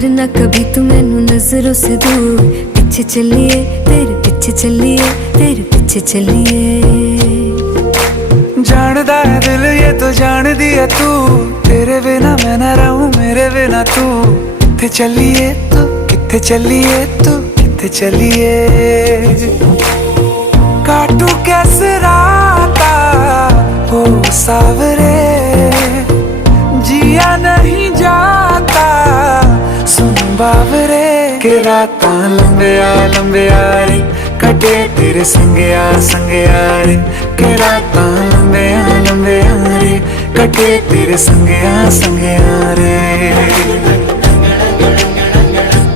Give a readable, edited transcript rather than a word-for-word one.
करना कभी तू मैनू नजरों से दूर। पीछे चलिए तेरे पीछे चलिए, तेरे पीछे चलिए। जानदा है दिल ये तो जान दिया तू, तेरे बिना मैं ना रहूं मेरे बिना तू। किथे चलिए तू, किथे चलिए तू, किथे चलिए। काटू कैसे राता हो सावरे, जिया नहीं जाता सुन बावरे। के रातां लंबिया लंबिया रे, कटे तेरे संगया संगया रे। के रातां लंबिया लंबिया रे, कटे तेरे संगया संगया रे।